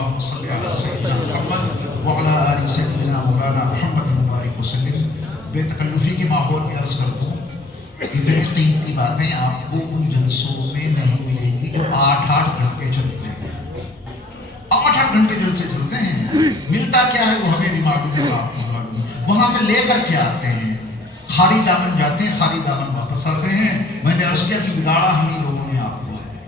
اللہم صلی علی سیدنا محمد وعلی آل سیدنا مولانا محمد مبارک وسلم. بے تکلفی کے ماحول میں عرض کر دوں، اتنی قیمتی باتیں آپ کو ان جلسوں میں نہیں ملیں گی جو 8-8 گھنٹے چلتے ہیں. 8-8 گھنٹے جلسے چلتے ہیں، ملتا کیا ہے وہ ہمیں بھی معلوم ہے، آپ کو معلوم ہے. وہاں سے لے کر کے آتے ہیں، خالی دامن جاتے ہیں، خالی دامن واپس آتے ہیں. میں نے عرض کیا کہ بگاڑا ہم ہی لوگوں نے آپ کو ہے.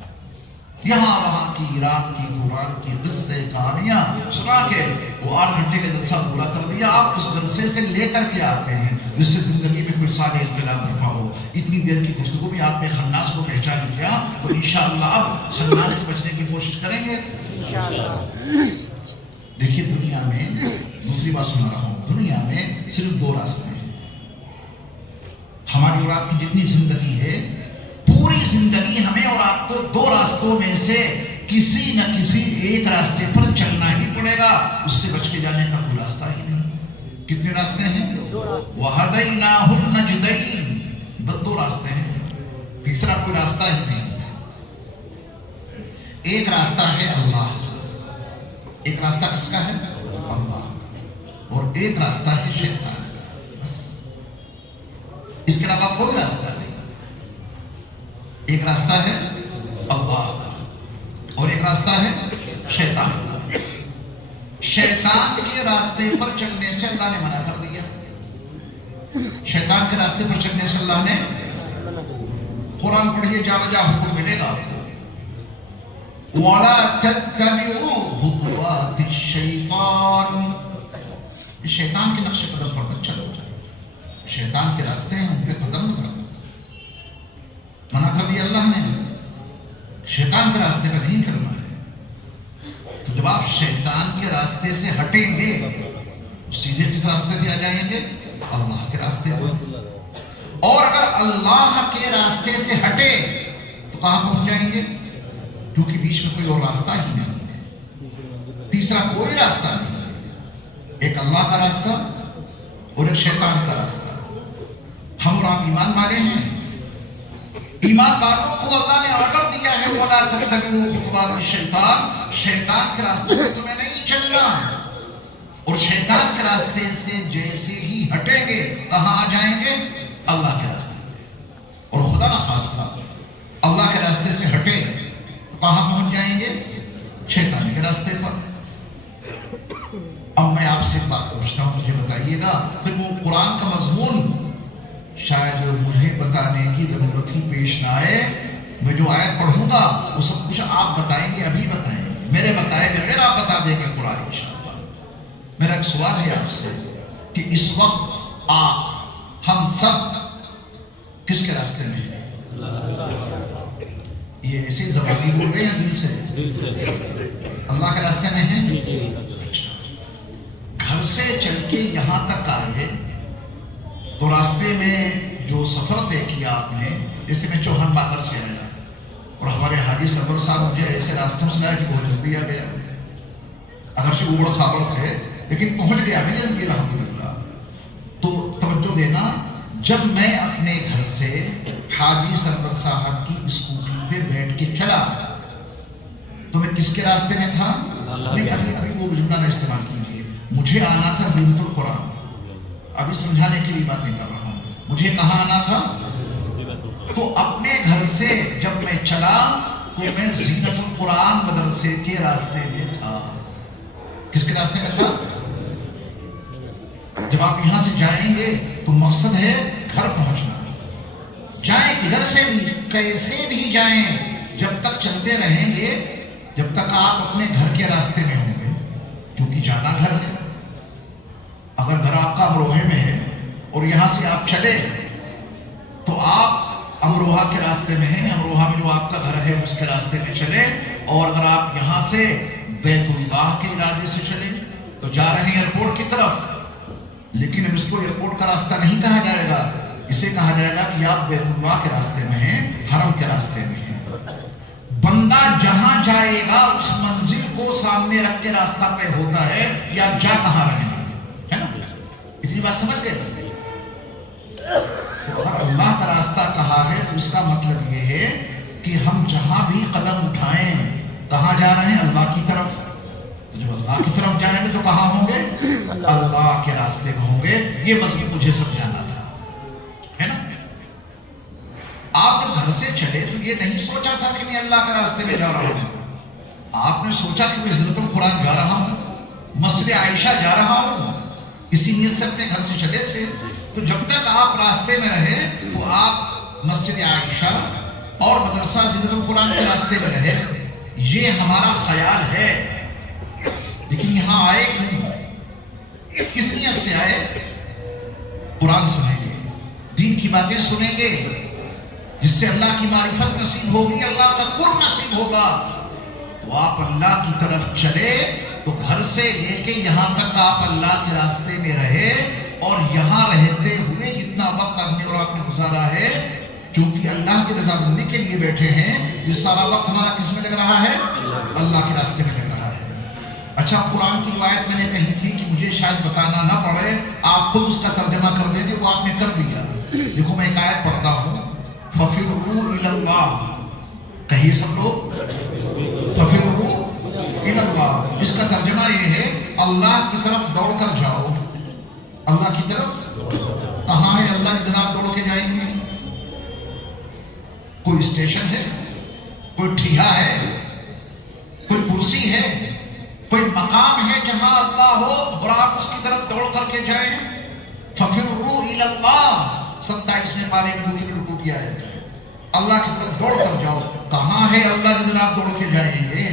یہاں وہاں کی، ایران کی، دوران کی قصے کہانیاں سنا کے وہ 8 گھنٹے کا جلسہ پورا کر دیا. آپ اس جلسے سے لے کر کے آتے ہیں جس سے زندگی میں کوئی سارے انقلاب برپا ہو. اتنی دیر کی گفتگو میں آپ نے خناس کو پہچان لیا، اور انشاءاللہ اب خناس سے بچنے کی کوشش کریں گے انشاءاللہ. دیکھیے دنیا میں، دوسری بات سنا رہا ہوں، دنیا میں صرف 2 راستے ہیں. ہماری اور آپ کی جتنی زندگی ہے، پوری زندگی ہمیں اور آپ کو 2 راستوں میں سے کسی نہ کسی ایک راستے پر چلنا ہی پڑے گا. اس سے بچ کے جانے کا کوئی راستہ ہی نہیں. کتنے راستے ہیں؟ وَهَدَيْنَاهُ النَّجْدَيْنِ، بس 2 راستے ہیں، تیسرا کوئی راستہ ہی نہیں. ایک راستہ ہے اللہ، ایک راستہ کس کا ہے؟ اللہ. اور ایک راستہ ہے شیطان کا. بس اس کے علاوہ کوئی راستہ نہیں. ایک راستہ ہے اللہ کا اور ایک راستہ ہے شیطان کا. شیطان کے راستے پر چلنے سے اللہ نے منع کر دیا. شیطان کے راستے پر چلنے سے اللہ نے، قرآن پڑھیے جا بجا حکم ملے گا آپ کو. وَلَا تَتَّبِعُوا خُطُوَاتِ الشَّيْطَانِ، شیطان کے نقش قدم پر مت چلو. شیطان کے راستے ہیں، ان پہ قدم مت رکھو. منع کر دیا اللہ نے، شیطان کے راستے پہ نہیں چلنا ہے. تو جب آپ شیطان کے راستے سے ہٹیں گے، سیدھے کس راستے پہ آ جائیں گے؟ اللہ کے راستے پر. اور اگر اللہ کے راستے سے ہٹے تو کہاں پہنچ جائیں گے؟ کیونکہ بیچ میں کوئی اور راستہ ہی نہیں ہے، تیسرا کوئی راستہ نہیں. ایک اللہ کا راستہ اور ایک شیطان کا راستہ. ہم اور آپ ایمان والے ہیں، ایمان والوں کو اللہ نے آرڈر دیا ہے وَلَا تَتَّبِعُوا خُطُوَاتِ الشَّيْطَانِ، شیطان کے راستے سے تمہیں نہیں چلنا. اور شیطان کے راستے سے جیسے ہی ہٹیں گے کہاں آ جائیں گے؟ اللہ کے راستے پہ. اور خدا نہ خواستہ اللہ کے راستے سے ہٹے تو کہاں پہنچ جائیں گے؟ شیطان کے راستے پر. اب میں آپ سے ایک بات پوچھتا ہوں، مجھے بتائیے گا کہ وہ قرآن کا مضمون شاید مجھے بتانے کی ضرورت ہی پیش نہ آئے. میں جو آیت پڑھوں گا وہ سب کچھ آپ بتائیں گے، ابھی بتائیں گے، میرے بتائے بغیر آپ بتا دیں گے قرآن انشاءاللہ. میرا ایک سوال ہے آپ سے کہ اس وقت آپ ہم سب کس کے راستے میں ہیں؟ یہ ایسے زبانی بول رہے ہیں دل سے؟ اللہ کے راستے میں ہیں. گھر سے چل کے یہاں تک آئے تو راستے میں جو سفر طے کیا آپ نے، جیسے میں چوہان باغر سے آیا اور ہمارے حاجی سرور صاحب مجھے ایسے راستوں سے لایا کہ بہت جلدی آ گیا. اگرچہ اوبڑ کھابڑ تھے لیکن پہنچ گیا میں جلدی الحمدللہ. تو توجہ دینا، جب میں اپنے گھر سے حاجی سرور صاحب کی اسکوٹری پہ بیٹھ کے چلا تو میں کس کے راستے میں تھا؟ ابھی وہ جملہ نہ استعمال کیجیے. مجھے آنا تھا زینت القرآن. ابھی سمجھانے کے لیے بات نہیں کر رہا ہوں. مجھے کہاں آنا تھا؟ تو اپنے گھر سے جب میں چلا تو میں زینت القرآن مدرسے کے راستے میں تھا. کس کے راستے میں تھا؟ جب آپ یہاں سے جائیں گے تو مقصد ہے گھر پہنچنا. جائیں کدھر سے بھی، کیسے بھی جائیں، جب تک چلتے رہیں گے جب تک آپ اپنے گھر کے راستے میں ہوں گے، کیونکہ جانا گھر ہے. اگر گھر آپ کا امروہے میں ہے اور یہاں سے آپ چلے تو آپ امروہہ کے راستے میں ہیں، امروہہ میں جو آپ کا گھر ہے اس کے راستے میں چلے. اور اگر آپ یہاں سے بیت اللہ کے ارادے سے چلے تو جا رہے ہیں ایئرپورٹ کی طرف، لیکن اب اس کو ایئرپورٹ کا راستہ نہیں کہا جائے گا، اسے کہا جائے گا کہ آپ بیت اللہ کے راستے میں ہیں، حرم کے راستے میں ہیں. بندہ جہاں جائے گا اس منزل کو سامنے رکھ کے راستہ طے ہوتا ہے یا جا کہاں رہے ہیں، ہے نا؟ اتنی بات سمجھ گئے؟ تو اگر اللہ کا راستہ کہا ہے تو اس کا مطلب یہ ہے کہ ہم جہاں بھی قدم اٹھائیں کہاں جا رہے ہیں؟ اللہ کی طرف. تو جب اللہ کی طرف جائیں گے تو کہاں ہوں گے؟ اللہ کے راستے میں ہوں گے. یہ مضمون مجھے سمجھانا تھا، ہے نا؟ آپ جب گھر سے چلے تو یہ نہیں سوچا تھا کہ میں اللہ کے راستے میں جا رہا ہوں. آپ نے سوچا کہ میں حضرت القرآن جا رہا ہوں، مسجد عائشہ جا رہا ہوں، اسی نیت سے اپنے گھر سے چلے تھے. تو جب تک آپ راستے میں رہے تو آپ مسجد عائشہ اور مدرسہ حضرت القرآن کے راستے میں رہے. یہ ہمارا خیال ہے. لیکن یہاں آئے کیوں؟ کس نیت سے آئے؟ قرآن سنیں گے، دین کی باتیں سنیں گے، جس سے اللہ کی معرفت نصیب ہوگی، اللہ کا قرب نصیب ہوگا. تو آپ اللہ کی طرف چلے تو گھر سے لے کے یہاں تک آپ اللہ کے راستے میں رہے، اور یہاں رہتے ہوئے جتنا وقت آپ نے اور آپ نے گزارا ہے، چونکہ اللہ کی رضامندی کے لیے بیٹھے ہیں، یہ سارا وقت ہمارا کس میں لگ رہا ہے؟ اللہ کے راستے میں لگ رہا ہے. اچھا، قرآن کی روایت میں نے کہی تھی کہ مجھے شاید بتانا نہ پڑے، آپ خود اس کا ترجمہ کر دیجیے، وہ آپ نے کر دیا. دیکھو میں ایک آیت پڑھتا ہوں، فَفِرُّوا إِلَى اللَّهِ، کہیے سب لوگ، فَفِرُّوا إِلَى اللَّهِ. اس کا ترجمہ یہ ہے اللہ کی طرف دوڑ کر جاؤ. اللہ کی طرف کہاں ہے اللہ کی جناب دوڑ کے جائیں گے؟ کوئی اسٹیشن ہے، کوئی ٹھیہا ہے، کوئی کرسی ہے، کوئی مقام ہے جہاں اللہ ہو اور آپ اس کی طرف دوڑ کر کے جائیں؟ فَفِرُّوا إِلَى اللَّهِ، 27ویں پارے میں دوسری رکوع کی آیت ہے. اللہ کی طرف دوڑ کر جاؤ. کہاں ہے اللہ کی جناب دوڑ کے جائیں گے؟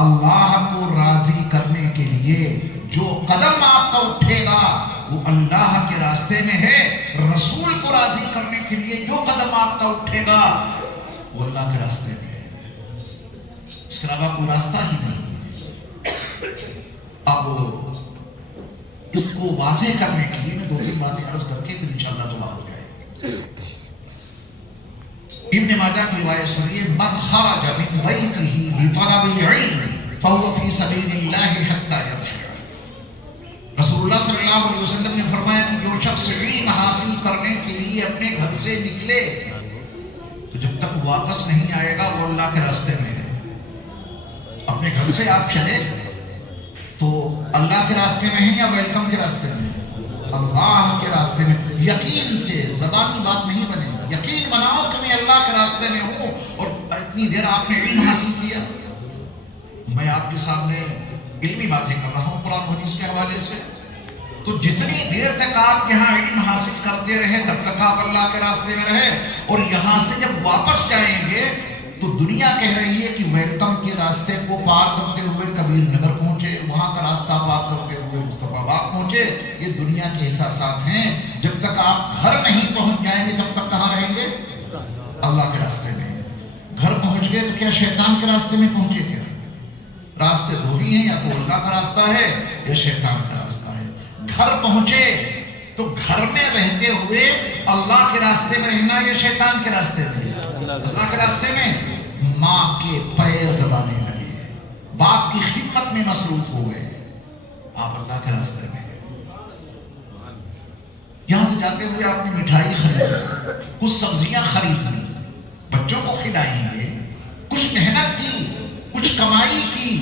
اللہ کو راضی کرنے کے لیے جو قدم آپ کا اٹھے گا وہ اللہ کے راستے میں ہے. رسول کو راضی کرنے کے لیے جو قدم آپ کا اٹھے گا وہ اللہ کے راستے میں ہے. اس کے علاوہ کوئی راستہ ہی نہیں. اب اس کو واضح کرنے کے لیے میں 2-3 باتیں عرض کر کے پھر انشاءاللہ دعا ہو جائے. ابن ماجہ کی روایت سنیے، من خرج من بیتہ لطلب العلم فهو فی سبیل اللہ حتی یرجع. رسول اللہ صلی اللہ علیہ وسلم نے فرمایا کہ جو شخص علم حاصل کرنے کے لیے اپنے گھر سے نکلے تو جب تک واپس نہیں آئے گا وہ اللہ کے راستے میں ہے. اپنے گھر سے آپ چلے تو اللہ کے راستے میں ہیں یا ویلکم کے راستے میں؟ اللہ کے راستے میں. یقین سے، زبانی بات نہیں بنے. یقین بناؤ کہ میں اللہ کے راستے میں ہوں. اور اتنی دیر آپ نے علم حاصل کیا. میں آپ کے سامنے علمی باتیں کر رہا ہوں قرآن حدیث کے حوالے سے. تو جتنی دیر تک آپ یہاں علم حاصل کرتے رہے تب تک آپ اللہ کے راستے میں رہے. اور یہاں سے جب واپس جائیں گے تو دنیا کہہ رہی ہے کہ ویلکم کے راستے کو پار کرتے ہوئے کبیر نگر پہنچے، وہاں کا راستہ پار کرتے ہوئے مصطفیٰ آباد پہنچے. یہ دنیا کے احساسات ہیں. جب تک آپ گھر نہیں پہنچ جائیں گے تب تک کہاں رہیں گے؟ اللہ کے راستے میں. گھر پہنچ گئے تو کیا شیطان کے راستے میں پہنچے؟ کیا راستے دو ہی ہیں، یا تو اللہ کا راستہ ہے یا شیطان کا راستہ ہے. گھر پہنچے تو گھر میں رہتے ہوئے اللہ کے راستے میں رہنا یا شیطان کے راستے میں؟ اللہ کے راستے میں. ماں کے پیر دبانے لگے، باپ کی خدمت میں مصروف ہو گئے، آپ اللہ کے راستے میں. یہاں سے جاتے ہوئے آپ نے مٹھائی خریدی، کچھ سبزیاں خریدی، بچوں کو کھلائیں گے، کچھ محنت کی، کچھ کمائی کی.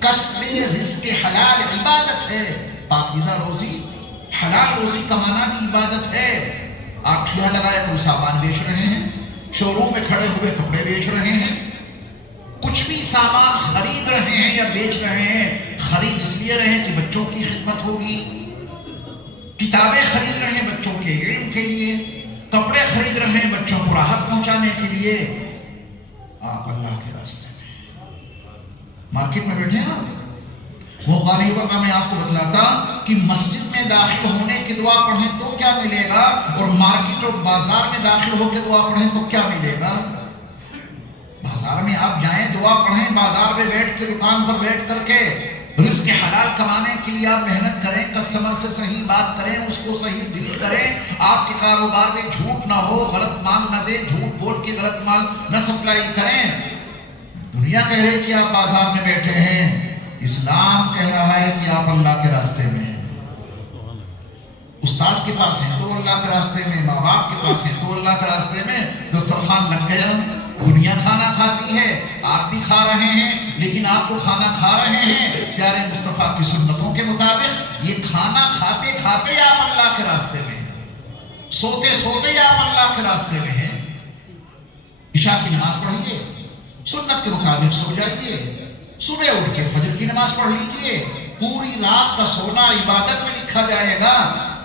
کسب رزق حلال عبادت ہے. پاکیزہ روزی، حلال روزی کمانا بھی عبادت ہے. آپ ٹھیلا لگائے کوئی سامان بیچ رہے ہیں، شو روم میں کھڑے ہوئے کپڑے بیچ رہے ہیں، کچھ بھی سامان خرید رہے ہیں یا بیچ رہے ہیں. خرید اس لیے رہے کہ بچوں کی خدمت ہوگی، کتابیں خرید رہے ہیں بچوں کے علم کے لیے، کپڑے خرید رہے ہیں بچوں کو راحت پہنچانے کے لیے. آپ اللہ کے راستے میں. مارکیٹ میں بیٹھے نا، وہ قاری وقت میں آپ کو بتلاتا کہ مسجد میں داخل ہونے کی دعا پڑھیں تو کیا ملے گا، اور مارکیٹ اور بازار میں داخل ہو کے دعا پڑھیں تو کیا ملے گا. بازار میں آپ جائیں دعا پڑھیں، بازار میں بیٹھ کے دکان پر بیٹھ کر کے رزق حلال کمانے کے لیے آپ محنت کریں، کسٹمر سے صحیح بات کریں، اس کو صحیح ڈیل کریں. آپ کے کاروبار میں جھوٹ نہ ہو، غلط مال نہ دیں، جھوٹ بول کے غلط مال نہ سپلائی کریں. دنیا کہہ رہے کہ آپ بازار میں بیٹھے ہیں، اسلام کہہ رہا ہے کہ آپ اللہ کے راستے میں ہیں. استاذ کے پاس ہیں تو اللہ کے راستے میں، ماں باپ کے پاس ہیں تو اللہ کے راستے میں. دسترخوان لگ گیا، دنیا کھانا کھاتی ہے، آپ بھی کھا رہے ہیں، لیکن آپ تو کھانا کھا رہے ہیں پیارے مصطفیٰ کی سنتوں کے مطابق۔ یہ کھانا کھاتے کھاتے آپ اللہ کے راستے میں ہیں، سوتے سوتے آپ اللہ کے راستے میں ہیں۔ عشاء کی نماز پڑھیے، سنت کے مطابق سو جائیے، صبح اٹھ کے فجر کی نماز پڑھ لیجیے۔ پوری رات کا سونا عبادت میں لکھا جائے گا۔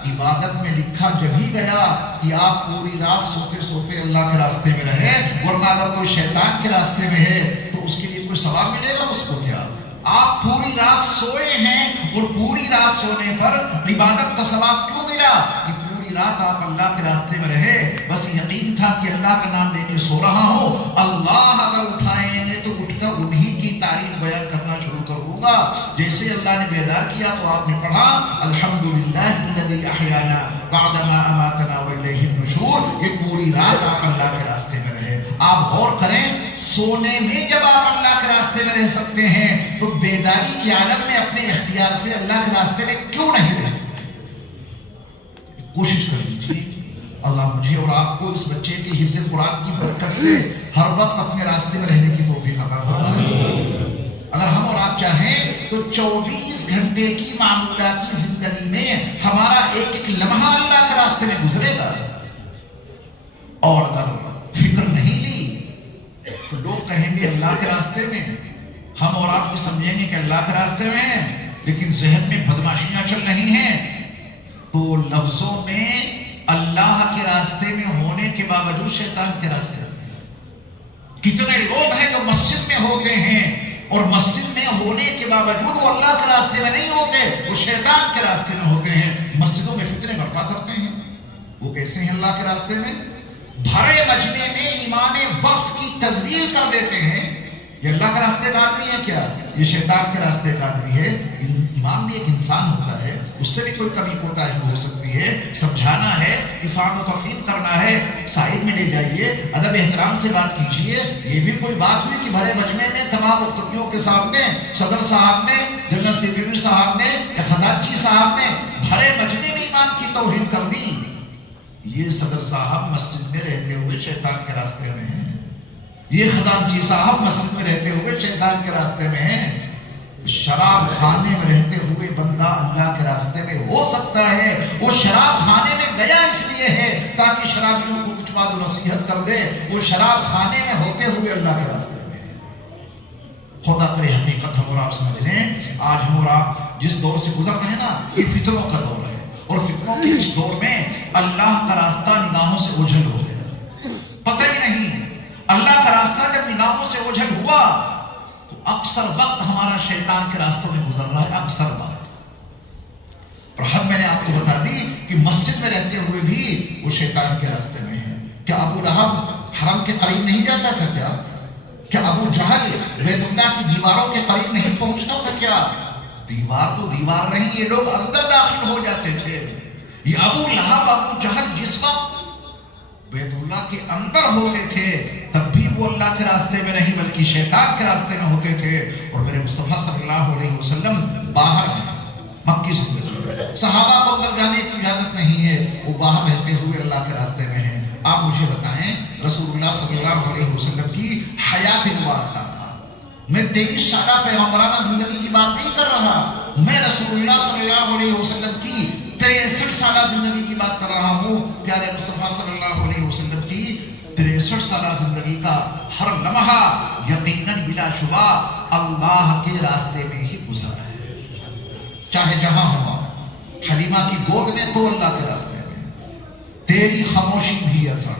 عبادت میں لکھا جبھی گیا کہ آپ پوری رات سوتے سوتے اللہ کے راستے میں رہے، ورنہ اگر کوئی شیطان کے راستے میں ہے تو اس کے لیے کوئی ثواب ملے گا اس کو کیا؟ آپ پوری رات سوئے ہیں اور پوری رات سونے پر عبادت کا ثواب کیوں ملا؟ کہ پوری رات آپ اللہ کے راستے میں رہے، بس یقین تھا کہ اللہ کا نام لے کے سو رہا ہوں، اللہ اگر اٹھائیں گے تو اٹھ کر انہی کی تعریف بیان کرنا شروع کر دوں گا۔ جیسے اللہ نے بیدار کیا تو آپ نے پڑھا الحمدللہ الذی احیانا بعد ما اماتنا والیہ النشور۔ یہ پوری رات آپ اللہ کے راستے میں رہے۔ آپ غور کریں، سونے میں جب آپ اللہ کے راستے میں رہ سکتے ہیں تو بیداری کی عالم میں اپنے اختیار سے اللہ کے راستے میں کیوں نہیں رہ سکتے؟ کوشش کر لیجیے، اللہ مجھے اور آپ کو اس بچے کی حفظ قرآن کی برکت سے ہر وقت اپنے راستے میں رہنے کی توفیق عطا فرمائے۔ اگر ہم اور آپ چاہیں تو 24 گھنٹے کی معمولاتی زندگی میں ہمارا ایک ایک لمحہ اللہ کے راستے میں گزرے گا، اور اگر فکر نہیں لی تو لوگ کہیں گے اللہ کے راستے میں، ہم اور آپ بھی سمجھیں گے کہ اللہ کے راستے میں ہیں، لیکن ذہن میں بدماشیاں چل رہی ہیں۔ تو لفظوں میں اللہ کے راستے میں ہونے کے باوجود شیطان کے راستے میں۔ کتنے لوگ ہیں جو مسجد میں ہوتے ہیں اور مسجد میں ہونے کے باوجود وہ اللہ کے راستے میں نہیں ہوتے، وہ شیطان کے راستے میں ہوتے ہیں، مسجدوں میں فتنے برپا کرتے ہیں۔ وہ کیسے ہیں اللہ کے راستے میں؟ بھرے مجمع میں امام وقت کی تذلیل کر دیتے ہیں۔ یہ اللہ کے راستے کا آدمی ہے کیا؟ یہ شیطان کے راستے کا آدمی ہے۔ امام بھی ایک انسان ہوتا ہے، اس سے بھی کوئی کمی کوتاہی ہو سکتی ہے، سمجھانا ہے، افہام و تفہیم کرنا ہے، سائڈ میں لے جائیے، ادب احترام سے بات کیجیے۔ یہ بھی کوئی بات ہوئی کہ بھرے مجمع میں تمام مقتدیوں کے سامنے صدر صاحب نے، جنرل سیکریٹری صاحب نے یا خزانچی صاحب نے بھرے مجمع میں امام کی توہین کر دی؟ یہ صدر صاحب مسجد میں رہتے ہوئے شیطان کے راستے میں ہیں، یہ خزانچی صاحب مسجد میں رہتے ہوئے شیطان کے راستے میں ہیں۔ شراب خانے میں رہتے ہوئے بندہ اللہ کے راستے میں ہو سکتا ہے، وہ شراب خانے میں گیا اس لیے ہے تاکہ شرابیوں کو کچھ بات نصیحت کر دے، وہ شراب خانے میں ہوتے ہوئے اللہ کے راستے میں۔ خدا کرے حقیقت ہم اور آپ سمجھ لیں، آج ہم اور آپ جس دور سے گزر رہے ہیں نا، یہ فتنوں کا دور ہے، اور فتنوں کے اس دور میں اللہ کا راستہ نگاہوں سے اوجھل ہو گیا، پتہ ہی نہیں۔ اللہ کا راستہ جب نگاہوں سے اوجھل ہوا تو اکثر وقت ہمارا شیطان کے راستے میں گزر رہا ہے، اکثر وقت۔ اور حد میں نے آپ کو بتا دی کہ مسجد میں رہتے ہوئے بھی وہ شیطان کے راستے میں ہے۔ کیا ابو لہب حرم کے قریب نہیں جاتا تھا کیا؟ کیا ابو جہل بیت اللہ کی دیواروں کے قریب نہیں پہنچتا تھا کیا؟ دیوار تو دیوار رہی، یہ لوگ اندر داخل ہو جاتے تھے۔ یہ ابو لہب ابو جہل جس وقت بیت اللہ کے اندر ہوتے تھے تب بھی وہ اللہ کے راستے میں نہیں بلکہ شیطان کے راستے میں ہوتے تھے۔ اور میرے مصطفیٰ صلی اللہ علیہ وسلم باہر ہیں، مکی سے صحابہ کو اندر جانے کی اجازت نہیں ہے، وہ باہر رہتے ہوئے اللہ کے راستے میں ہیں۔ آپ مجھے بتائیں رسول اللہ صلی اللہ علیہ وسلم کی حیات مبارکہ، میں 23 سالہ پیغمبرانہ زندگی کی بات نہیں کر رہا، میں رسول اللہ صلی اللہ علیہ وسلم کی 63 سالہ زندگی کی بات کر رہا ہوں۔ پیارے مصطفیٰ صلی اللہ علیہ وسلم کی 63 سالہ زندگی کا ہر لمحہ یقیناً بلا شبہ اللہ کے راستے میں ہی گزرا ہے، چاہے جہاں ہوا۔ حلیمہ کی گود میں تو اللہ کے راستے میں، تیری خاموشی بھی اثر،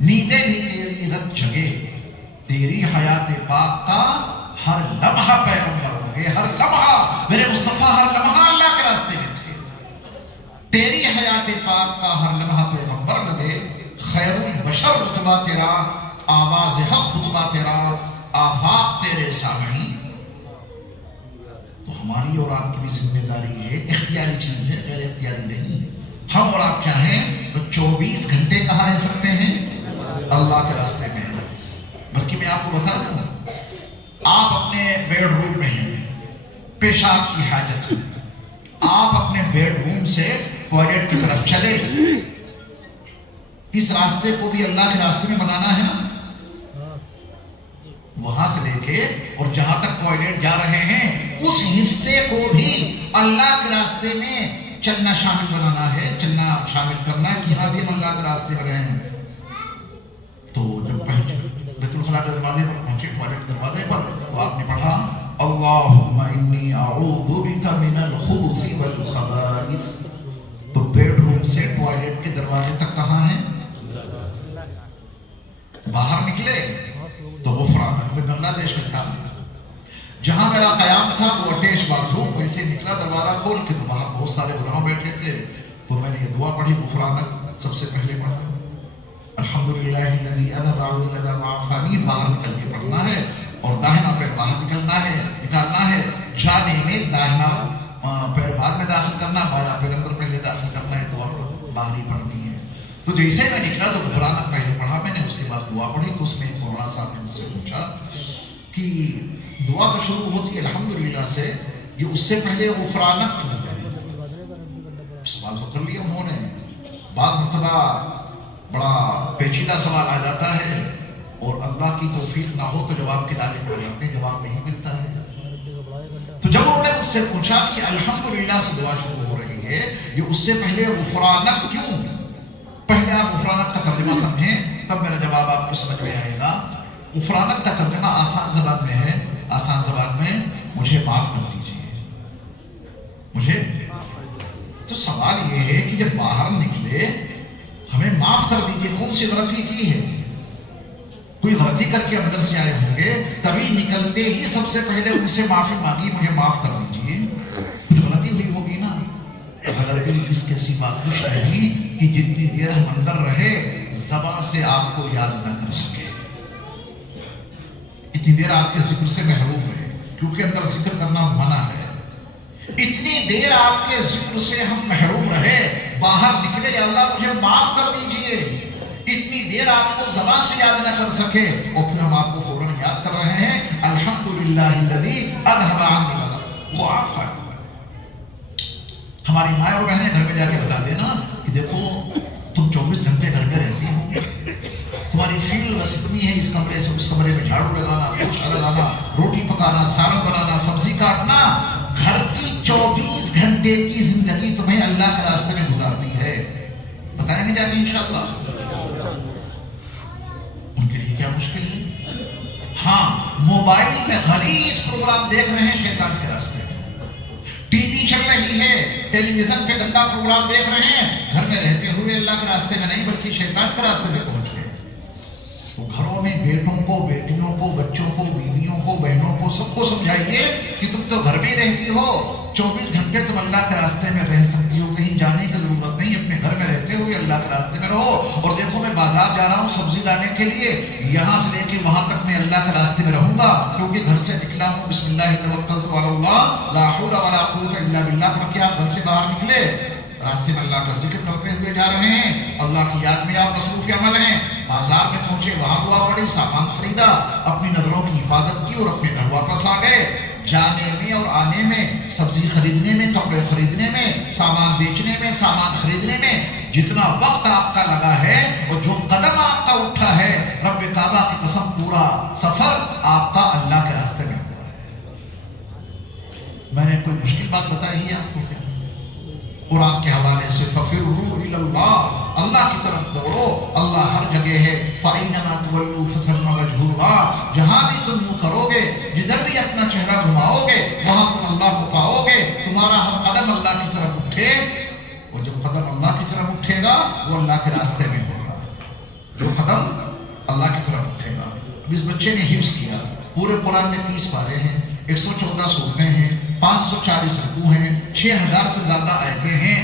نیندیں بھی تیری رت جگے، تیری حیات پاک کا ہر لمحہ پیغمبر ہو گئے، ہر لمحہ میرے مصطفیٰ ہر لمحہ اللہ کے راستے میں تھے، تیری حیات پاک کا ہر لمحہ پیغمبر لگے۔ خیر البشر رتبہ تیرا، آواز حق خطبہ تیرا، آفاق تیرے سامعین۔ تو ہماری اور آپ کی بھی ذمہ داری ہے، اختیاری چیز ہے، غیر اختیاری نہیں۔ ہم اور آپ چاہیں تو 24 گھنٹے کہاں رہ سکتے ہیں؟ اللہ کے راستے میں۔ بلکہ میں آپ کو بتا دوں، آپ اپنے بیڈ روم میں ہیں، پیشاب کی حاجت ہے، آپ اپنے بیڈ روم سے ٹوائلٹ کی طرف چلے، اس راستے کو بھی اللہ کے راستے میں بنانا ہے نا۔ وہاں سے لے کے اور جہاں تک ٹوائلٹ جا رہے ہیں اس حصے کو بھی اللہ کے راستے میں چلنا شامل بنانا ہے، چلنا شامل کرنا ہے کہ یہاں بھی ہم اللہ کے راستے میں رہے ہیں۔ تو جب پہنچے بیت الخلاء کے دروازے پر پہنچے، ٹوائلٹ کے دروازے پر، تو آپ نے پڑھا اللہم انی اعوذ بک من الخبث والخبائث۔ تو بیڈ روم سے ٹوائلٹ کے دروازے تک کہاں ہیں؟ باہر نکلے تو غفرانک میں بنگلہ دیش میں تھا، جہاں میرا قیام تھا وہ اٹیچ باتھ روم، ویسے نکلا دروازہ کھول کے تو باہر بہت سارے بزرگ بیٹھے تھے، تو میں نے یہ دعا پڑھی غفرانک سب سے پہلے پڑھا، الحمدللہ الذی اذھب عنی العذاب وعافانی، باہر نکل کے پڑھنا ہے، اور داہنا پیر باہر نکالنا ہے، جانے میں داہنا پیر بعد میں داخل کرنا، بایاں پیر اندر پہلے داخل کرنا ہے، دعا باہر ہی پڑھنی ہے۔ تو جیسے میں نکلا تو غفرانک پہلے پڑھا میں نے، اس کے بعد دعا پڑھی، تو اس میں مولانا صاحب نے مجھ سے پوچھا کہ دعا تو شروع ہوتی ہے الحمدللہ سے، یہ اس سے پہلے غفرانک کیوں ہے؟ سوال تو کر لیا انہوں نے، بعض مرتبہ بڑا پیچیدہ سوال آ جاتا ہے اور اللہ کی توفیق نہ ہو تو جواب کے لالے پڑ جاتے ہیں، جواب نہیں ملتا ہے۔ تو جب انہوں نے مجھ سے پوچھا کہ الحمدللہ سے دعا شروع ہو رہی ہے، یہ اس سے پہلے غفرانک کیوں؟ پہلے آپ غفرانک کا ترجمہ سمجھیں، تب میرا جواب آپ کو سمجھ میں آئے گا۔ غفرانک کا ترجمہ آسان زبان میں ہے، آسان زبان میں مجھے معاف کر دیجیے، مجھے۔ تو سوال یہ ہے کہ جب باہر نکلے ہمیں معاف کر دیجیے، کون سی غلطی کی ہے؟ کوئی غلطی کر کے اندر سے آئے ہوں گے، تبھی نکلتے ہی سب سے پہلے ان سے معافی مانگی، مجھے معاف کر دیجیے، کچھ غلطی ہوئی ہوگی نا۔ اگر بھی اس کے سوا کچھ نہیں کہ جتنی دیر ہم اندر رہے زبان سے آپ کو یاد نہ کر سکے، اتنی دیر آپ کے ذکر سے محروم رہے، کیونکہ اندر ذکر کرنا منع ہے، اتنی دیر آپ کے ذکر سے ہم محروم رہے، باہر نکلے یا اللہ مجھے معاف کر دیجئے، اتنی دیر آپ کو زبان سے یاد نہ کر سکے، اور پھر ہم آپ کو فوراً یاد کر رہے ہیں الحمدللہ الذی اذھب عنی العذاب وعافانی۔ ہماری ماں اور بہنیں گھر میں جا کے بتا دینا کہ دیکھو تم 24 گھنٹے گھر میں رہتی ہو، تمہاری فیل بس اتنی ہے اس کمرے سے اس کمرے میں جھاڑو لگانا، پوچھا لگانا، روٹی پکانا، سالن بنانا، سبزی کاٹنا، گھر کی 24 گھنٹے کی زندگی تمہیں اللہ کے راستے میں گزارنی ہے۔ بتائیں گے جا کے انشاءاللہ؟ ان کے لیے کیا مشکل ہے؟ ہاں، موبائل میں غلیظ پروگرام دیکھ رہے ہیں شیطان کے راستے میں، ٹی وی چل رہی ہے، ٹیلی ویژن پہ گندا پروگرام دیکھ رہے ہیں، گھر میں رہتے ہوئے اللہ کے راستے میں نہیں بلکہ شیطان کے راستے میں پہنچ گئے۔ تو گھروں میں بیٹوں کو، بیٹیوں کو، بچوں کو، بیویوں کو، بہنوں کو، سب کو سمجھائیے کہ تم تو گھر میں رہتی ہو، 24 گھنٹے تم اللہ کے راستے میں رہ سکتی ہو، کہیں جانے کی ضرورت نہیں، اپنے گھر میں رہتے ہوئے اللہ کے راستے میں رہو۔ اور دیکھو میں بازار جا رہا ہوں سبزی لانے کے لیے، یہاں سے لے کے وہاں تک میں اللہ کے راستے میں رہوں گا، کیونکہ گھر سے نکلا ہوں بسم اللہ توکلت علی اللہ لا حول ولا قوت الا باللہ پڑھ کے آپ گھر سے باہر نکلے، راستے میں اللہ کا ذکر کرتے ہوئے جا رہے ہیں، اللہ کی یاد میں آپ مصروف عمل ہیں، بازار میں پہنچے وہاں دعا پڑھی، سامان خریدا، اپنی نظروں کی حفاظت کی اور اپنے گھر واپس آ گئے۔ جانے میں اور آنے میں، سبزی خریدنے میں، کپڑے خریدنے میں، سامان بیچنے میں، سامان خریدنے میں جتنا وقت آپ کا لگا ہے اور جو قدم آپ کا اٹھا ہے، رب کعبہ کی قسم پورا سفر آپ کا اللہ کے راستے میں ہوا ہے۔ میں نے کوئی مشکل بات بتائی ہے آپ کو کیا؟ قرآن کے حوالے سے فَفِرُّوا إِلَى اللَّهِ، اللہ کی طرف دوڑو، اللہ ہر جگہ ہے، فَأَيْنَمَا تُوَلُّوا فَثَمَّ وَجْهُ اللَّهِ، جہاں بھی تم منہ کرو گے، جدھر بھی اپنا چہرہ گھماؤ گے، وہاں تم اللہ کو پاؤ گے، تمہارا ہر قدم اللہ کی طرف اٹھے، اور جو قدم اللہ کی طرف اٹھے گا وہ اللہ کے راستے میں ہوگا، جو قدم اللہ کی طرف اٹھے گا۔ اس بچے نے حفظ کیا، پورے قرآن میں 30 پارے ہیں، 114 سورتیں ہیں، 540 رکوع ہیں، 6000 سے زیادہ آیتیں ہیں۔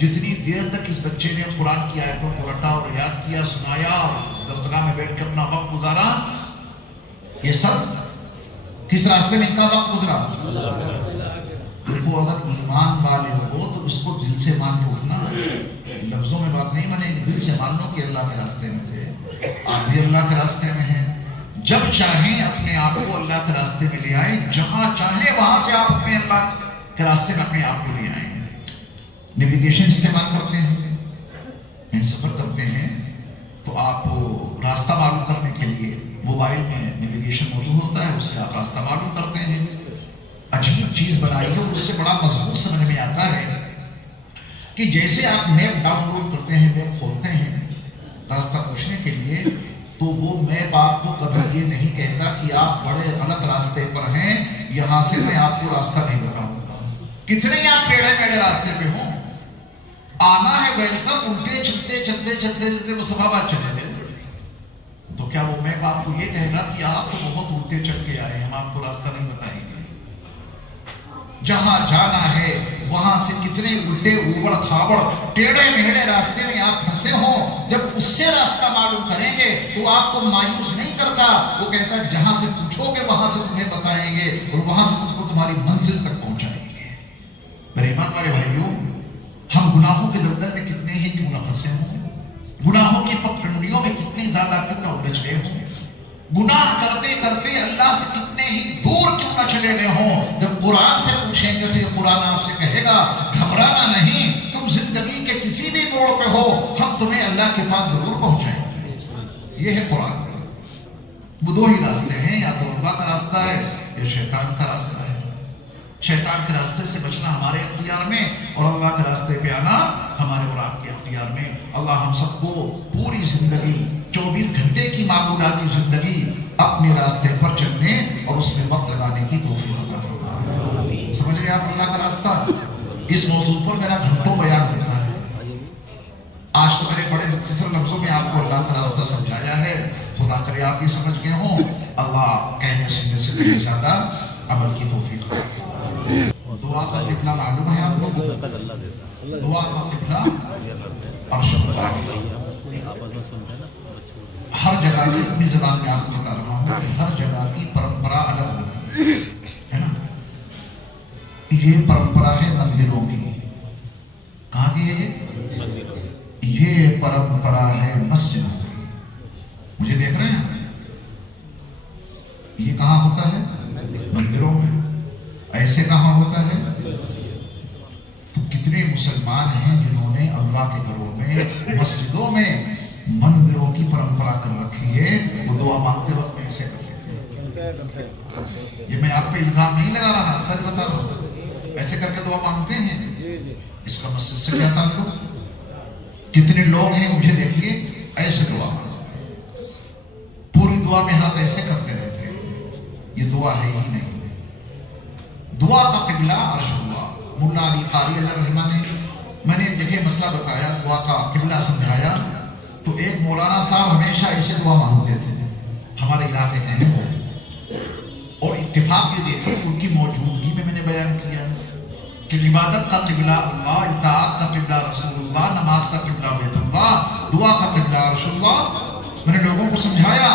جتنی دیر تک اس بچے نے قرآن کی آیتوں کو رٹا اور یاد کیا، سنایا اور درسگاہ میں بیٹھ کے اپنا وقت گزارا، یہ سب کس راستے میں ان کا وقت گزرا؟ دیکھو اگر ایمان والے ہو تو اس کو دل سے مان کے اٹھنا، لفظوں میں بات نہیں بنے، دل سے مان لو کہ اللہ کے راستے میں تھے، آپ بھی اللہ کے راستے میں ہیں۔ جب چاہیں اپنے آپ کو اللہ کے راستے میں لے آئیں، جہاں چاہیں وہاں سے آپ اپنے اللہ کے راستے میں اپنے آپ کو لے آئیں۔ نیویگیشن استعمال کرتے ہیں، سفر کرتے ہیں تو آپ راستہ معلوم کرنے کے لیے موبائل میں نیویگیشن موجود ہوتا ہے، اس سے آپ راستہ معلوم کرتے ہیں. عجیب چیز بنائی ہے، اس سے بڑا مضمون سمجھ میں آتا ہے کہ جیسے آپ میپ ڈاؤن لوڈ کرتے ہیں، میپ کھولتے ہیں راستہ پوچھنے کے لیے، تو وہ میپ آپ کو کبھی یہ نہیں کہتا کہ آپ بڑے غلط راستے پر ہیں، یہاں سے میں آپ کو راستہ نہیں بتاؤں گا. کتنے ہی آپ ٹیڑھے میڑھے راستے پہ ہوں، آنا ہے ویلکم، الٹے چلتے چلتے چلتے چلتے مصطفیٰ باد چلے گئے، تو کیا وہ میپ آپ کو یہ کہے گا کہ آپ تو بہت الٹے چل کے آئے، ہم آپ کو راستہ نہیں بتائیں گے؟ جہاں جانا ہے وہاں سے کتنے الٹے اوبڑ کھابڑ ٹیڑھے میڑھے راستے میں آپ پھنسے ہوں، جب اس سے راستہ معلوم کریں گے تو آپ کو مایوس نہیں کرتا، وہ کہتا ہے جہاں سے پوچھو گے وہاں سے تمہیں بتائیں گے اور وہاں سے تم کو تمہاری منزل تک پہنچائیں گے. میرے ایمان والے بھائیوں، ہم گناہوں کے دلدل میں کتنے ہی کیوں نہ پھنسے ہوں، گناہوں کی پگڈنڈیوں میں کتنے زیادہ کیوں نہ الجھ گئے ہوں، گناہ کرتے کرتے اللہ سے کتنے ہی دور کیوں نہ چلے گئے ہوں، جب قرآن سے پوچھیں گے تو یہ قرآن آپ سے کہے گا گھبرانا نہیں، تم زندگی کے کسی بھی موڑ پہ ہو، ہم تمہیں اللہ کے پاس ضرور پہنچائیں گے. یہ ہے قرآن. وہ دو ہی راستے ہیں، یا تو اللہ کا راستہ ہے یا شیطان کا راستہ ہے. شیطان کے راستے سے بچنا ہمارے اختیار میں اور اللہ کے راستے پہ آنا ہمارے اور آپ کے اختیار میں. اللہ ہم سب کو پوری زندگی 24 گھنٹے کی معمولاتی زندگی اپنے راستے پر چلنے اور اس میں وقت لگانے کی توفیق عطا فرمائے. سمجھ گئے آپ اللہ کا راستہ؟ اس موضوع پر میرا گھنٹوں بیان ہوتا ہے. آج تو میں نے بڑے مختصر لفظوں میں آپ کو اللہ کا راستہ سمجھایا ہے، خدا کرے آپ بھی سمجھ گئے ہوں. اللہ کہنے سننے سے پہلے زیادہ عمل کی توفیق عطا. دعا کا قبلہ معلوم ہے آپ کو؟ دعا کا قبلہ عرش اللہ. ہر جگہ کی اپنی زبان میں آپ کو بتا رہا ہوں کہ ہر جگہ کی پرمپرا الگ ہے نا. یہ پرمپرا ہے مندروں کی. کہاں کی ہے یہ پرمپرا ہے مسجدوں کی. مجھے دیکھ رہے ہیں؟ یہ کہاں ہوتا ہے؟ مندروں میں. ایسے کہاں ہوتا ہے؟ تو کتنے مسلمان ہیں جنہوں نے اللہ کے گھروں میں، مسجدوں میں مندروں کی پرمپرا کر رکھی ہے. وہ دعا مانگتے وقت میں ایسے کرتے ہیں. یہ میں آپ پہ الزام نہیں لگا رہا، سچ بتا رہا ہوں. ایسے کر کے دعا مانگتے ہیں. اس کا مسجد سے کیا تعلق؟ کتنے لوگ ہیں مجھے دیکھیے ایسے دعا مانگتے ہیں، پوری دعا میں ہاتھ ایسے کرتے رہتے ہیں. یہ دعا ہے ہی نہیں. دعا کا قبلہ عرش اللہ. مولا علی قاری علیہ الرحمہ نے، میں نے ایک جگہ مسئلہ بتایا، دعا کا قبلہ سمجھایا، تو ایک مولانا صاحب ہمیشہ ایسے دعا مانگتے تھے، ہمارے علاقے کے ہیں وہ. اور اتفاق یہ دیکھیں ان کی موجودگی میں نے بیان کیا کہ عبادت کا قبلہ اللہ، اطاعت کا قبلہ رسول اللہ، نماز کا قبلہ بیت اللہ، دعا کا قبلہ عرش اللہ. میں نے لوگوں کو سمجھایا.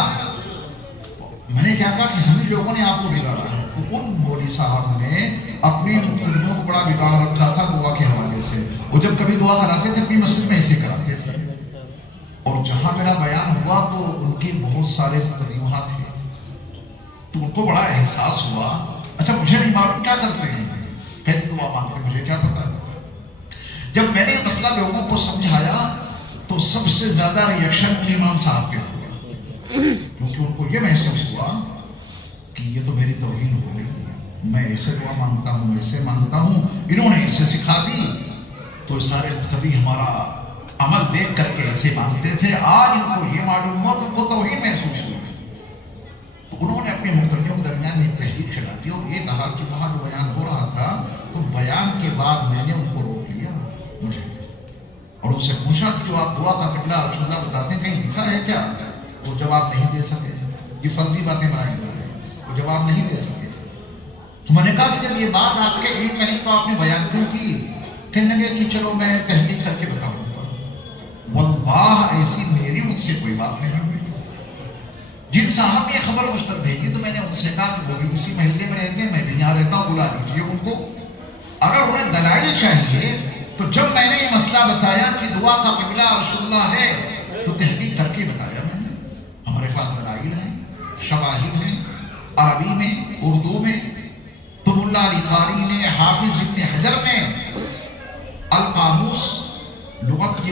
میں نے کیا کہا کہ ہم ہی لوگوں نے آپ کو بگاڑا ہے. تو ان مولوی صاحب نے اپنی مقتدیوں کو بڑا بگاڑ رکھا تھا دعا کے حوالے سے. وہ جب کبھی دعا کراتے تھے اپنی مسجد میں ایسے کراتے تھے. اور جہاں میرا بیان ہوا تو ان کے بہت سارے مقتدی وہاں تھے، تو ان کو بڑا احساس ہوا، اچھا مجھے نہیں معلوم کیا کرتے ہیں، کیسے دعا مانگتے ہیں، مجھے کیا پتا. جب میں نے مسئلہ لوگوں کو سمجھایا تو سب سے زیادہ ریئیکشن امام صاحب کے ہوا، کیونکہ ان کو یہ محسوس ہوا کہ یہ تو میری توہین ہو گئی. میں ایسے دعا مانگتا ہوں، ایسے مانگتا ہوں، انہوں نے اسے سکھا دی. تو سارے مقتدی ہمارا عمل دیکھ کر کے ایسے مانگتے تھے. آج ان کو یہ معلوم ہوا تو ان کو توہین محسوس ہوئی. تو انہوں نے اپنے مقتدیوں کے درمیان ایک تحریک چلا دی اور یہ کہا کہ وہاں جو بیان ہو رہا تھا تو بیان کے بعد میں نے ان کو روک لیا مجھے، اور ان سے پوچھا کہ جو آپ دعا کا قبلہ عرش اللہ بتاتے ہیں کہیں لکھا ہے کیا؟ وہ جواب نہیں دے سکے. یہ فرضی باتیں بنائی گئی ہیں، وہ جواب نہیں دے سکے. تو میں نے کہا کہ جب یہ بات آپ کے علم میں نہیں تو آپ نے بیان کیوں کی؟ کہنے لگے کہ چلو میں تحقیق کر کے بتاؤں گا. واللہ ایسی میری مجھ سے کوئی بات نہیں ہوئی. جن صاحب نے یہ خبر مجھ تک بھیجی تو میں نے ان سے کہا کہ وہ بھی اسی محلے میں رہتے ہیں، میں بھی یہاں رہتا ہوں، بلا لیجیے ان کو. اگر انہیں دلائل چاہیے تو جب میں نے یہ مسئلہ بتایا کہ دعا کا قبلہ عرش اللہ ہے تو تحقیق کر کے بتایا میں نے. ہمارے پاس دلائل ہیں، شواہد ہیں، عربی میں، اردو میں. تو مولا علی قاری نے، حافظ ابن حجر نے القاموس، لغت کی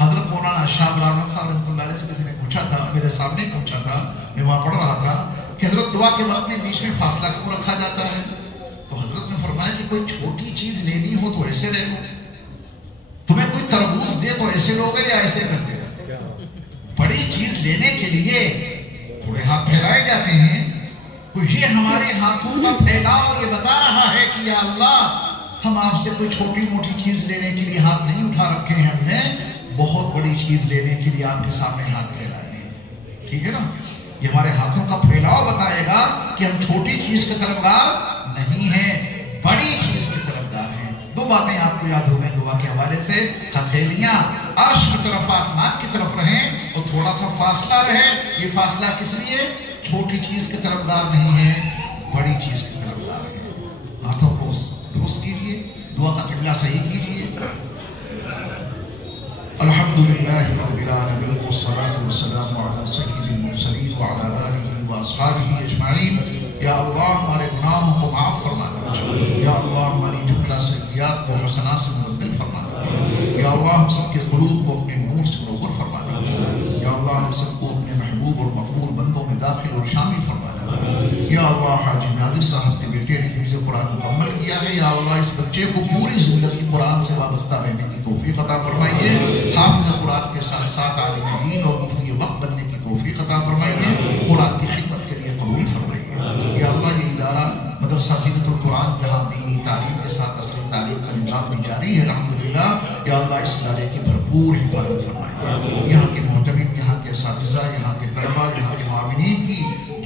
حضرت مولانا شاہ براہم صاحب رحمۃ اللہ علیہ سے کسی نے پوچھا تھا، میرے سامنے پوچھا تھا، میں وہاں پڑھ رہا تھا کہ حضرت دعا کے وقت میں بیچ میں فاصلہ کیوں رکھا جاتا ہے؟ تو حضرت نے فرمایا کہ کوئی چھوٹی چیز لینی ہو تو ایسے لے لو، تمہیں کوئی تربوز دے تو ایسے لو گے یا ایسے کر دے گا؟ بڑی چیز لینے کے لیے تھوڑے ہاتھ پھیلائے جاتے ہیں، تو یہ ہمارے ہاتھوں کا پھیلاؤ یہ بتا رہا ہے کہ یا اللہ ہم آپ سے کوئی چھوٹی موٹی چیز لینے کے لیے ہاتھ نہیں اٹھا رکھے ہیں، ہم نے بہت بڑی چیز لینے کے لیے آپ کے سامنے ہاتھ پھیلائے ہیں، ٹھیک ہے نا؟ یہ ہمارے ہاتھوں کا پھیلاؤ بتائے گا کہ ہم چھوٹی چیز کے طلبگار نہیں ہیں، بڑی چیز کے طلبگار ہیں۔ دو باتیں آپ کو یاد ہو گئیں دعا کے حوالے سے، ہتھیلیاں عرش کی طرف آسمان کی طرف رہیں اور تھوڑا سا فاصلہ رہے۔ یہ فاصلہ کس لیے؟ چھوٹی چیز کے طلبگار نہیں ہیں، بڑی چیز کے طلبگار ہیں۔ ہاتھوں کو درست کیجیے، دعا کا قبلہ صحیح کیجیے۔ الحمدللہ رب العالمین والصلاة والسلام علی سید المرسلین وعلی آلہ واصحابہ اجمعین۔ یا اللہ ہمارے گناہوں کو معاف فرما دے، یا اللہ ہماری جملہ سیئات کو حسنات سے مبدل فرما دے، یا اللہ ہم سب کے قلوب کو اپنے نور سے منور فرما دے، یا اللہ ہم سب کو اپنے محبوب اور مقبول بندوں میں داخل اور شامل فرما دے، یا اللہ حاجی نادر صاحب کے بیٹے نے حفظ قرآن مکمل کیا ہے، یا اللہ اس بچے کو پوری زندگی قرآن سے وابستہ رہنے کی توفیق عطا فرمائیے، حافظ قرآن کے ساتھ ساتھ عالم دین اور مفتی وقت بننے کی توفیق عطا فرمائیے، قرآن کی خدمت کے لیے قبول فرمائیے۔ یا اللہ یہ ادارہ مدرسہ زینت القرآن جہاں دینی تعلیم کے ساتھ عصری تعلیم کا نظام بھی جاری ہے الحمدللہ، یا اللہ اس ادارے کی بھرپور حفاظت فرمائے، یہاں کے معتمد، یہاں کے اساتذہ، یہاں کے طلباء، یہاں کے معاونین کی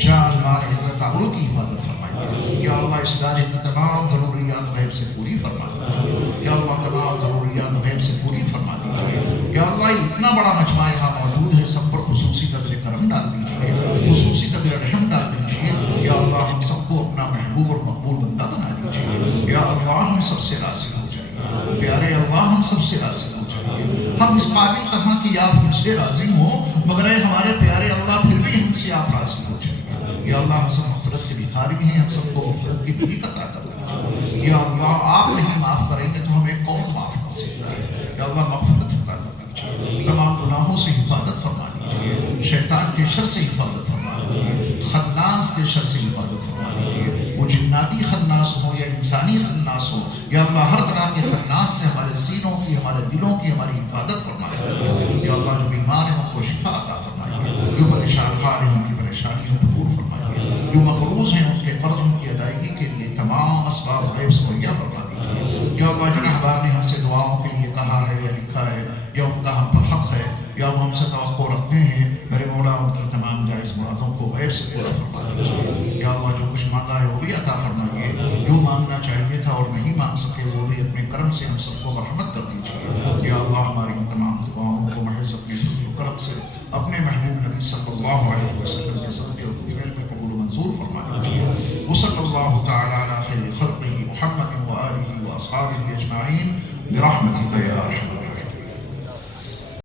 جان مال عزت آبرو کی حفاظت فرمائے، یا اللہ اس ادارے کی تمام ضروریات غیب سے پوری فرما دیجیے، یا اللہ تمام ضروریات غیب سے پوری فرما دیجیے، یا اللہ اتنا بڑا مجمع یہاں موجود ہے، سب پر خصوصی قدر کرم ڈال دیجیے، خصوصی قدر رحم ڈال دیجیے، یا اللہ ہم سب کو اپنا محبوب اور مقبول بندہ بنا دیجیے، یا اللہ ہم سب سے راضی ہو جائیے، پیارے اللہ ہم سب سے راضی ہو جائیے، ہم اس قابل کہاں کہ آپ ہم سے راضی ہوں، مگر اے ہمارے پیارے اللہ پھر بھی ہم سے آپ راضی ہو جائیے، یا اللہ ہم سب مغفرت کے بھیخاری ہیں، ہم سب کو مغفرت کی بھیک عطا کر دیجیے، یا اللہ آپ نہیں معاف کریں گے تو ہمیں کون معاف کر سکتا ہے، یا اللہ مغفرت عطا کر دیجیے، تمام گناہوں سے حفاظت فرما دیجیے، شیطان کے شر سے حفاظت فرما دیجیے، خناس کے شر سے حفاظت فرما دیجیے، وہ جناتی خناس ہو یا انسانی خناس ہو، یا اللہ ہر طرح کے خناس سے ہمارے سینوں کی، ہمارے دلوں کی ہماری حفاظت فرما دیجیے، یا اللہ جو بیمار ہیں ان کو شفا عطا فرمائیے، جو پریشان حال ہیں ان کی پریشانیوں کو دور فرمائیے، جو مقروض ہیں ان کے قرضوں کی ادائیگی کے لیے تمام اسباب غیب سے مہیا فرما دیجیے، یا اللہ جن احباب نے ہم سے دعاؤں کے لیے کہا ہے یا لکھا ہے یا ان کا ہم پر حق ہے یا وہ ہم سے توقع رکھتے ہیں، میرے مولا ان کی تمام جائز مرادوں کو غیب سے پورا فرما دیجیے، یا اللہ جو کچھ مانگا ہے وہ بھی عطا فرمائیے، جو مانگنا چاہیے تھا اور نہیں مانگ سکے وہ بھی اپنے کرم سے ہم سب کو مرحمت کر دیجیے، یا اللہ ہماری ان تمام دعاؤں کو محض اپنے فضل و کرم سے اپنے محبوب نبی صلی اللہ علیہ وسلم کے صدقے اور فعل میں قبول و منظور فرما دیجیے، وصلی اللہ تعالی علی خیر خلقہ محمد و آلہ و اصحابہ اجمعین برحمتک یا ارحم